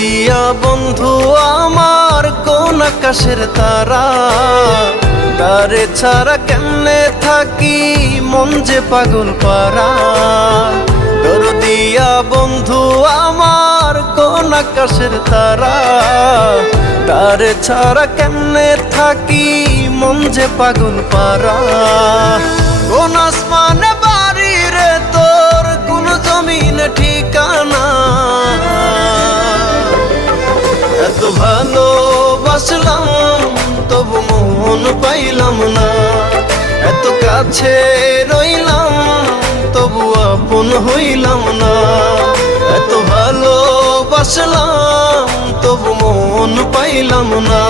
দরদিয়া বন্ধু আমার কোন আকাশের তারা, তারে ছাড়া কেমনে থাকি মন যে পাগল পারা। দরদিয়া বন্ধু আমার কোন আকাশের তারা, তারে ছাড়া কেমনে থাকি মন যে পাগল পারা। কোন আসমানে বাড়ি রে তোর, কোন জমিনে ঠিকানা, এত ভালোবাসলাম তবু মন পাইলাম না। এত কাছে রইলাম তবু আপন হইলাম না। এত ভালোবাসলাম তবু মন পাইলাম না।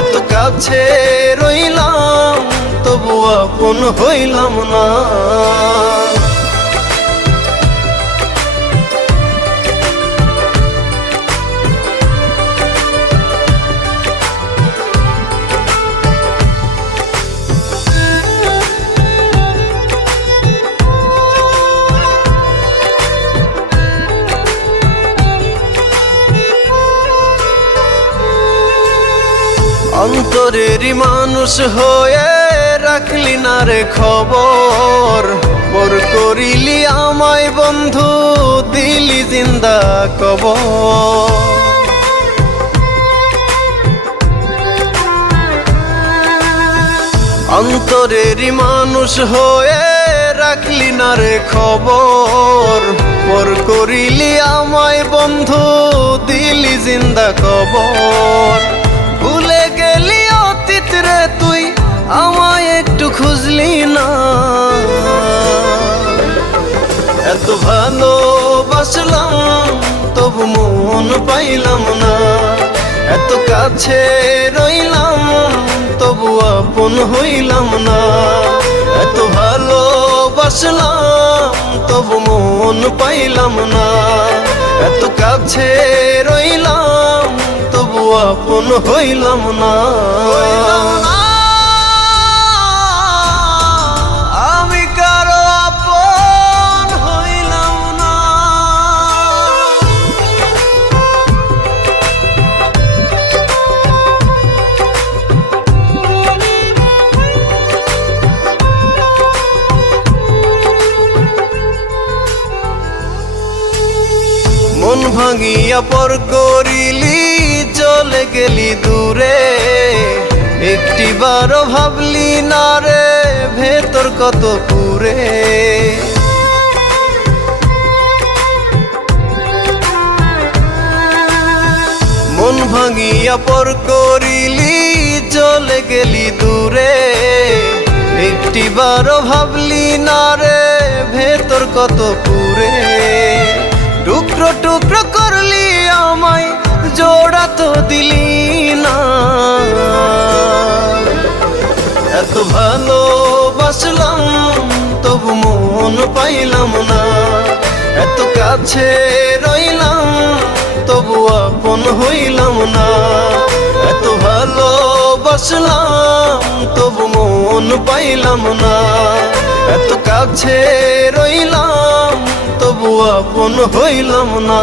এত কাছে রইলাম তবু আপন হইলাম না। অন্তরেরই মানুষ হয়ে রাখলি না রে খবর, পর করিলি আমায় বন্ধু দিলি জিন্দা কবর। অন্তরেরই মানুষ হয়ে রাখলি না রে খবর, পর করিলি আমায় বন্ধু দিলি জিন্দা কবর। ভুলে গেলি অতীত রে তুই আমায় একটু খুঁজলি না। এত ভালোবাসলাম তবু মন পাইলাম না। এত কাছে রইলাম তবু আপন হইলাম না। এত ভালোবাসলাম তবু মন পাইলাম না। এত কাছে রইলাম তবু আপন হইলাম না। আমি কারো আপন হইলাম না। মন ভাঙিয়া পর করিলি চলে গেলি দূরে, একটিবারও ভাবলি না রে ভেতর কত পুরে। মন ভাঙিয়া পর করিলি চলে গেলি দূরে, একটিবারও ভাবলি না রে ভেতর কত পুরে। টুকরো টুকরো করলি আমায় জোড়া তো দিলি না। এত ভালোবাসলাম তবু মন পাইলাম না। এত কাছে রইলাম তবু আপন হইলাম না। এত ভালোবাসলাম তবু মন পাইলাম না। এত কাছে রইলাম তবু আপন হইলাম না।